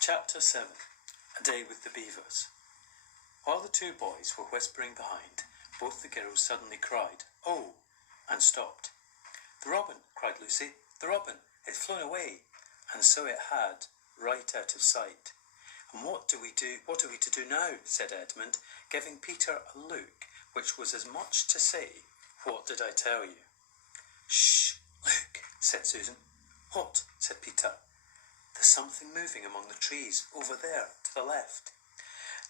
Chapter 7. A Day with the Beavers. While the two boys were whispering behind, both the girls suddenly cried, "Oh!" and stopped. "The robin!" cried Lucy. "The robin! It's flown away!" And so it had, right out of sight. "And what are we to do now?" said Edmund, giving Peter a look which was as much to say, "What did I tell you?" "Shh! Look!" said Susan. "What?" said Peter. "There's something moving among the trees, over there, to the left."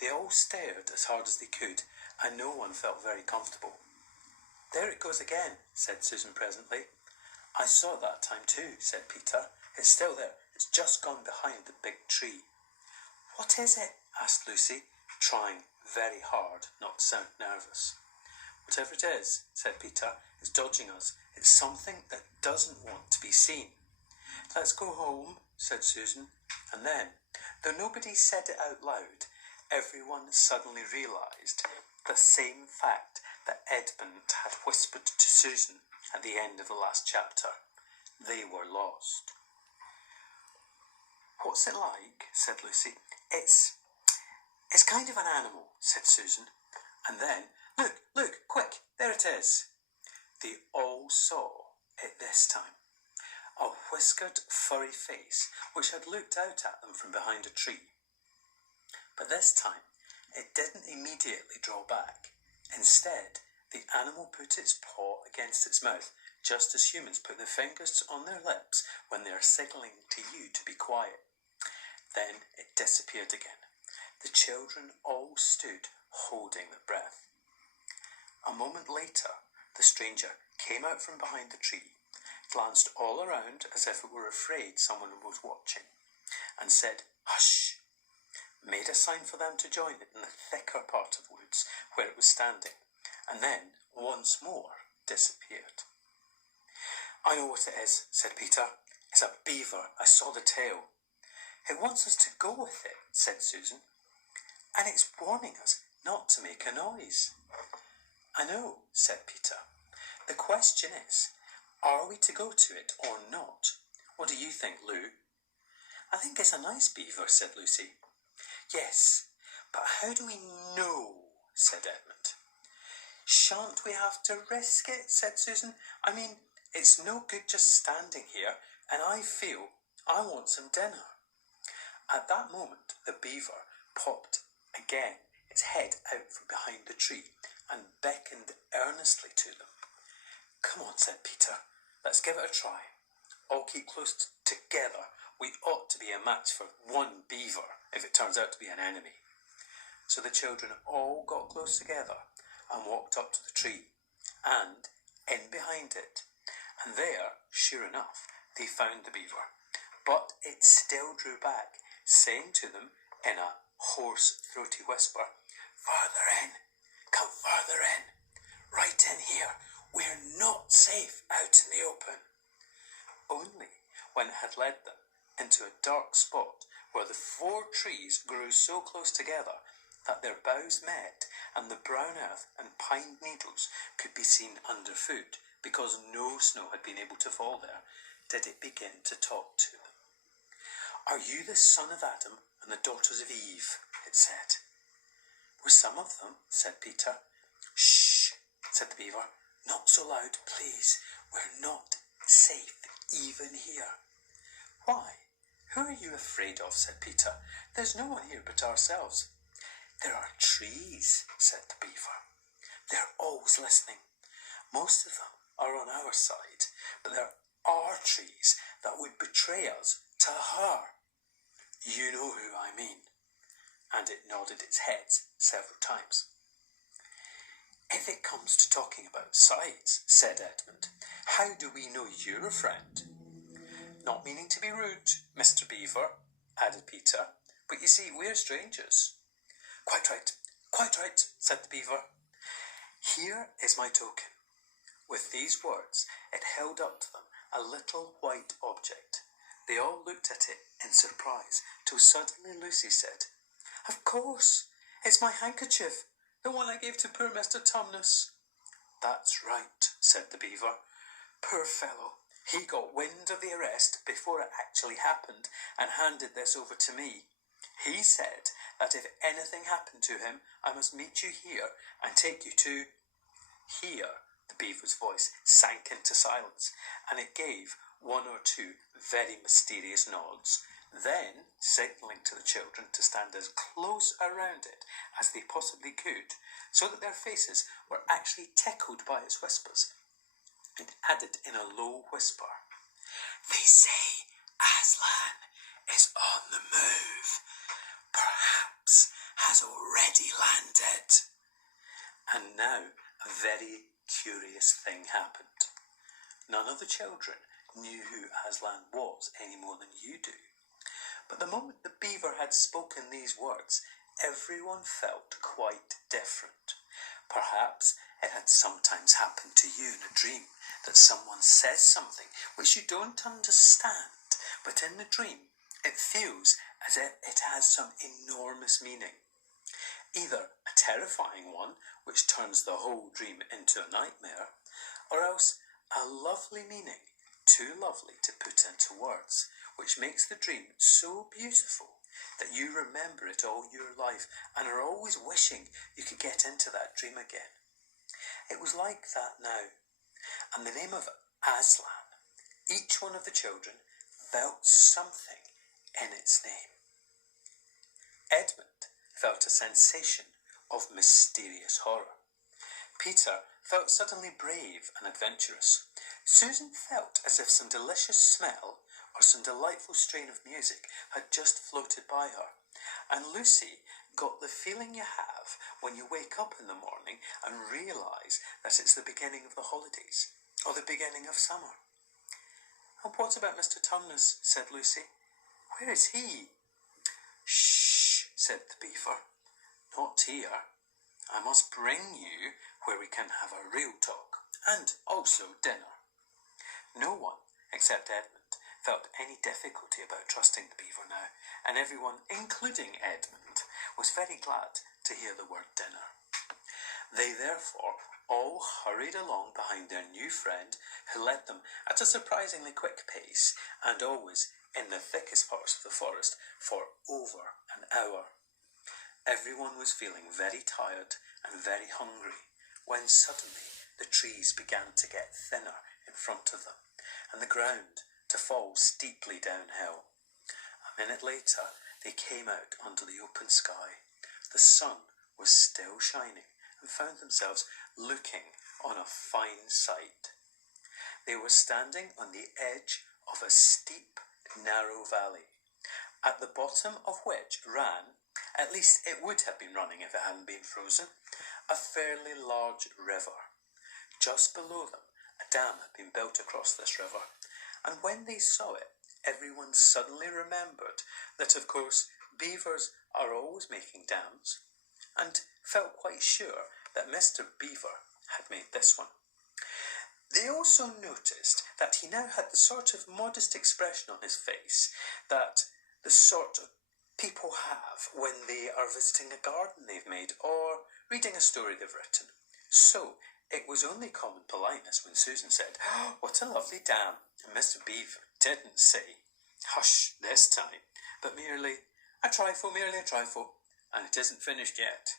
They all stared as hard as they could, and no one felt very comfortable. "There it goes again," said Susan presently. "I saw it that time too," said Peter. "It's still there. It's just gone behind the big tree." "What is it?" asked Lucy, trying very hard not to sound nervous. "Whatever it is," said Peter, "it's dodging us. It's something that doesn't want to be seen." "Let's go home," said Susan, and then, though nobody said it out loud, everyone suddenly realised the same fact that Edmund had whispered to Susan at the end of the last chapter. They were lost. "What's it like?" said Lucy. It's kind of an animal," said Susan. And then, Look, quick, there it is." They all saw it this time. A whiskered, furry face which had looked out at them from behind a tree. But this time it didn't immediately draw back. Instead, the animal put its paw against its mouth, just as humans put their fingers on their lips when they are signalling to you to be quiet. Then it disappeared again. The children all stood holding their breath. A moment later, the stranger came out from behind the tree, glanced all around as if it were afraid someone was watching, and said, "Hush!" made a sign for them to join it in the thicker part of the woods where it was standing, and then once more disappeared. "I know what it is," said Peter. "It's a beaver. I saw the tail." "It wants us to go with it," said Susan. "And it's warning us not to make a noise." "I know," said Peter. "The question is, are we to go to it or not? What do you think, Lou?" "I think it's a nice beaver," said Lucy. "Yes, but how do we know?" said Edmund. "Shan't we have to risk it?" said Susan. "I mean, it's no good just standing here, and I feel I want some dinner." At that moment, the beaver popped again its head out from behind the tree and beckoned earnestly to them. "Come on," said Peter. "Let's give it a try. All keep close together. We ought to be a match for one beaver if it turns out to be an enemy." So the children all got close together and walked up to the tree and in behind it. And there, sure enough, they found the beaver. But it still drew back, saying to them in a hoarse, throaty whisper, "Farther in. Come farther in. Right in here. We're not safe out in the open." Only when it had led them into a dark spot where the 4 trees grew so close together that their boughs met and the brown earth and pine needles could be seen underfoot because no snow had been able to fall there, did it begin to talk to them. "Are you the son of Adam and the daughters of Eve?" it said. "We're some of them," said Peter. "Shh!" said the beaver. "Not so loud, please. We're not safe even here." "Why? Who are you afraid of?" said Peter. "There's no one here but ourselves." "There are trees," said the beaver. "They're always listening. Most of them are on our side, but there are trees that would betray us to her. You know who I mean." And it nodded its head several times. "If it comes to talking about sides," said Edmund, "how do we know you're a friend?" "Not meaning to be rude, Mr. Beaver," added Peter, "but you see, we're strangers." Quite right, said the beaver. "Here is my token." With these words, it held up to them a little white object. They all looked at it in surprise, till suddenly Lucy said, "Of course, it's my handkerchief, the one I gave to poor Mr. Tumnus." "That's right," said the beaver. "Poor fellow, he got wind of the arrest before it actually happened and handed this over to me. He said that if anything happened to him, I must meet you here and take you to... Here, the beaver's voice sank into silence, and it gave one or two very mysterious nods, then signalling to the children to stand as close around it as they possibly could, so that their faces were actually tickled by its whispers, and added in a low whisper, "They say Aslan is on the move. Perhaps has already landed." And now a very curious thing happened. None of the children knew who Aslan was any more than you do. But the moment the beaver had spoken these words, everyone felt quite different. Perhaps it had sometimes happened to you in a dream that someone says something which you don't understand, but in the dream it feels as if it has some enormous meaning. Either a terrifying one, which turns the whole dream into a nightmare, or else a lovely meaning, too lovely to put into words, which makes the dream so beautiful that you remember it all your life and are always wishing you could get into that dream again. It was like that now, and the name of Aslan, each one of the children felt something in its name. Edmund felt a sensation of mysterious horror. Peter felt suddenly brave and adventurous. Susan felt as if some delicious smell or some delightful strain of music had just floated by her. And Lucy got the feeling you have when you wake up in the morning and realise that it's the beginning of the holidays or the beginning of summer. "And what about Mr Tumnus?" said Lucy. "Where is he?" "Shh," said the beaver. "Not here. I must bring you where we can have a real talk, and also dinner." No one, except Edmund, felt any difficulty about trusting the beaver now, and everyone, including Edmund, was very glad to hear the word dinner. They therefore all hurried along behind their new friend, who led them at a surprisingly quick pace, and always in the thickest parts of the forest, for over an hour. Everyone was feeling very tired and very hungry, when suddenly the trees began to get thinner in front of them, and the ground to fall steeply downhill. A minute later, they came out under the open sky. The sun was still shining, and found themselves looking on a fine sight. They were standing on the edge of a steep, narrow valley, at the bottom of which ran, at least it would have been running if it hadn't been frozen, a fairly large river. Just below them, a dam had been built across this river, and when they saw it, everyone suddenly remembered that, of course, beavers are always making dams, and felt quite sure that Mr Beaver had made this one. They also noticed that he now had the sort of modest expression on his face that the sort of people have when they are visiting a garden they've made or reading a story they've written. So it was only common politeness when Susan said, "Oh, what a lovely dam," and Mr Beaver didn't say, "Hush," this time, but merely a trifle, and it isn't finished yet.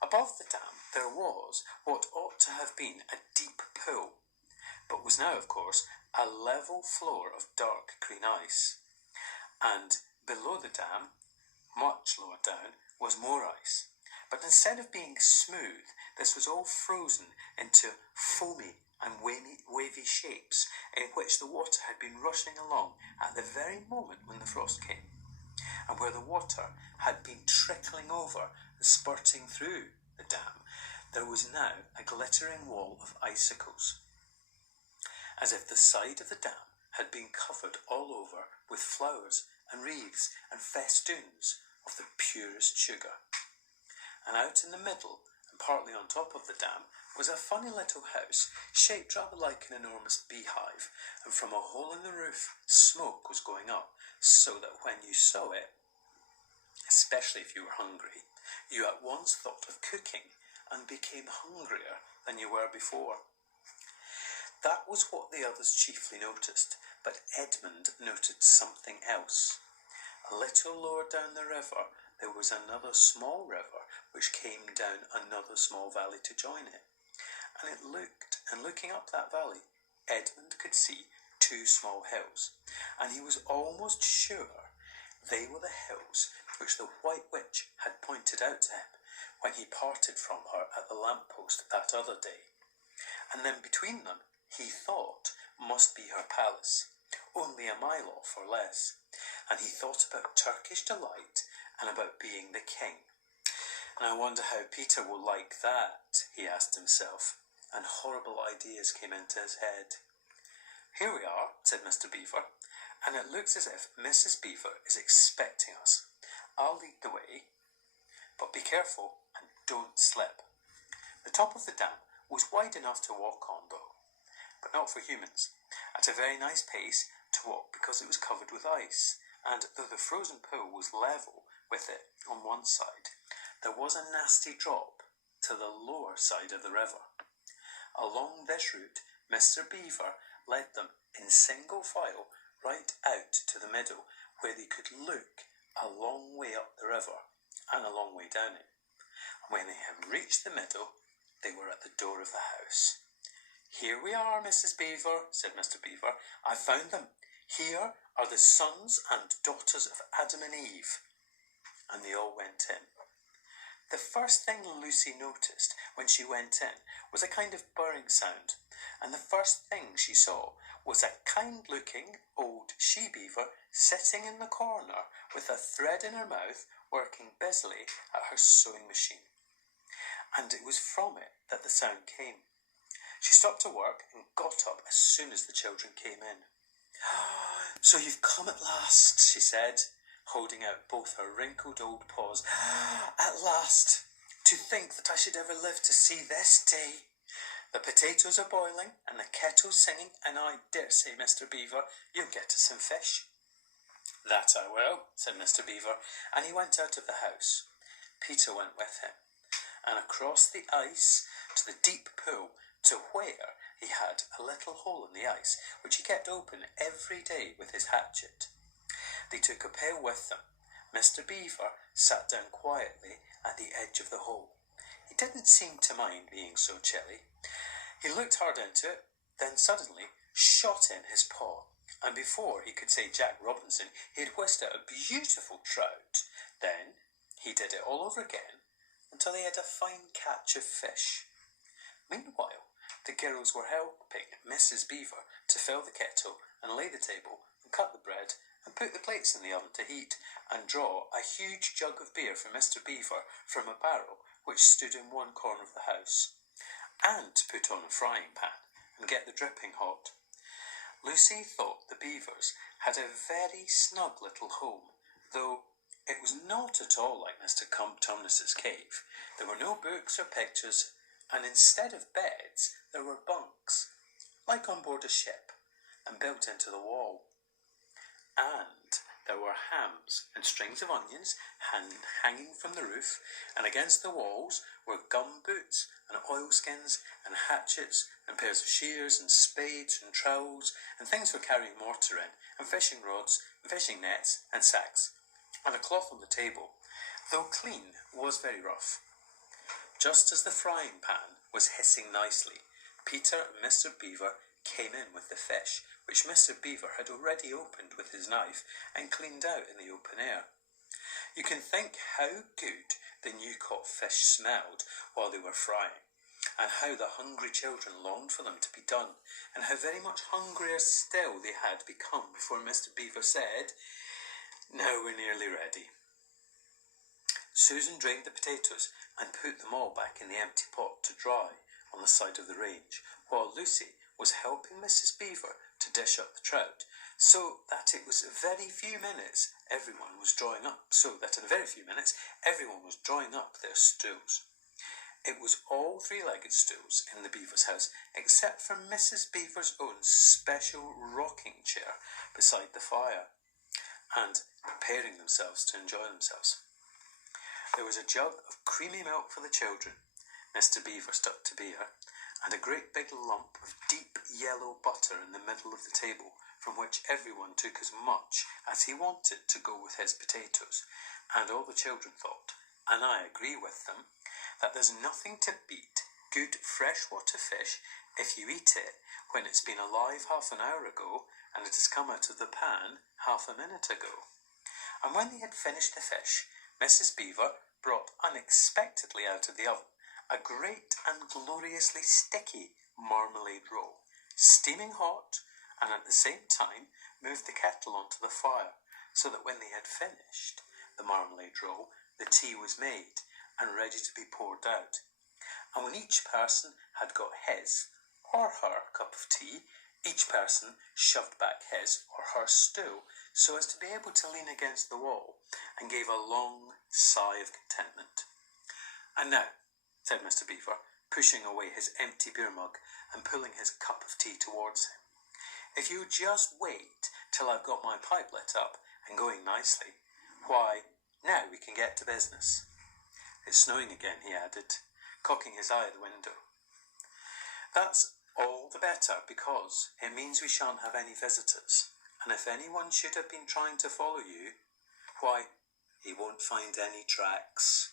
Above the dam there was what ought to have been a deep pool, but was now, of course, a level floor of dark green ice. And below the dam, much lower down, was more ice. But instead of being smooth, this was all frozen into foamy and wavy shapes in which the water had been rushing along at the very moment when the frost came, and where the water had been trickling over and spurting through the dam, there was now a glittering wall of icicles, as if the side of the dam had been covered all over with flowers and wreaths and festoons of the purest sugar. And out in the middle, and partly on top of the dam, was a funny little house, shaped rather like an enormous beehive, and from a hole in the roof, smoke was going up, so that when you saw it, especially if you were hungry, you at once thought of cooking and became hungrier than you were before. That was what the others chiefly noticed, but Edmund noted something else. A little lower down the river there was another small river which came down another small valley to join it. And looking up that valley, Edmund could see two small hills, and he was almost sure they were the hills which the White Witch had pointed out to him when he parted from her at the lamp-post that other day. And then between them, he thought, must be her palace, only a mile off or less. And he thought about Turkish delight and about being the king. And I wonder how Peter will like that, he asked himself, and horrible ideas came into his head. Here we are, said Mr. Beaver, and it looks as if Mrs. Beaver is expecting us. I'll lead the way, but be careful and don't slip. The top of the dam was wide enough to walk on, though, but not for humans. At a very nice pace to walk because it was covered with ice, and though the frozen pool was level with it on one side, there was a nasty drop to the lower side of the river. Along this route, Mr. Beaver led them in single file right out to the middle, where they could look a long way up the river and a long way down it. When they had reached the middle, they were at the door of the house. Here we are, Mrs. Beaver, said Mr. Beaver. I found them. Here are the sons and daughters of Adam and Eve. And they all went in. The first thing Lucy noticed when she went in was a kind of burring sound, and the first thing she saw was a kind-looking old she-beaver sitting in the corner with a thread in her mouth, working busily at her sewing machine. And it was from it that the sound came. She stopped her work and got up as soon as the children came in. "So you've come at last," she said, holding out both her wrinkled old paws. "At last! To think that I should ever live to see this day. The potatoes are boiling and the kettle's singing, and I dare say, Mr. Beaver, you'll get us some fish." "That I will," said Mr. Beaver, and he went out of the house. Peter went with him, and across the ice to the deep pool, to where he had a little hole in the ice, which he kept open every day with his hatchet. They took a pail with them. Mr. Beaver sat down quietly at the edge of the hole. He didn't seem to mind being so chilly. He looked hard into it, then suddenly shot in his paw, and before he could say Jack Robinson, he had whisked out a beautiful trout. Then he did it all over again until he had a fine catch of fish. Meanwhile, the girls were helping Mrs. Beaver to fill the kettle and lay the table and cut the bread and put the plates in the oven to heat and draw a huge jug of beer for Mr. Beaver from a barrel which stood in one corner of the house, and to put on a frying pan and get the dripping hot. Lucy thought the Beavers had a very snug little home, though it was not at all like Mr. Tumnus's cave. There were no books or pictures, and instead of beds, there were bunks, like on board a ship, and built into the wall. And there were hams and strings of onions hanging from the roof, and against the walls were gum boots and oilskins and hatchets and pairs of shears and spades and trowels and things for carrying mortar in, and fishing rods and fishing nets and sacks, and a cloth on the table, though clean, was very rough. Just as the frying pan was hissing nicely, Peter and Mr. Beaver came in with the fish, which Mr. Beaver had already opened with his knife and cleaned out in the open air. You can think how good the new-caught fish smelled while they were frying, and how the hungry children longed for them to be done, and how very much hungrier still they had become before Mr. Beaver said, "Now we're nearly ready." Susan drained the potatoes and put them all back in the empty pot to dry on the side of the range, while Lucy was helping Mrs. Beaver to dish up the trout, so that in a very few minutes everyone was drawing up their stools. It was all three-legged stools in the Beaver's house, except for Mrs. Beaver's own special rocking chair beside the fire, and preparing themselves to enjoy themselves. There was a jug of creamy milk for the children, Mr. Beaver stuck to beer, and a great big lump of deep yellow butter in the middle of the table from which everyone took as much as he wanted to go with his potatoes, and all the children thought, and I agree with them, that there's nothing to beat good freshwater fish if you eat it when it's been alive half an hour ago and it has come out of the pan half a minute ago. And when they had finished the fish, Mrs. Beaver brought unexpectedly out of the oven a great and gloriously sticky marmalade roll, steaming hot, and at the same time moved the kettle onto the fire, so that when they had finished the marmalade roll, the tea was made and ready to be poured out. And when each person had got his or her cup of tea, each person shoved back his or her stool so as to be able to lean against the wall, and gave a long sigh of contentment. "And now," said Mr. Beaver, pushing away his empty beer mug and pulling his cup of tea towards him, "if you just wait till I've got my pipe lit up and going nicely, why, now we can get to business. It's snowing again," he added, cocking his eye at the window. "That's all the better, because it means we shan't have any visitors, and if anyone should have been trying to follow you, why, he won't find any tracks."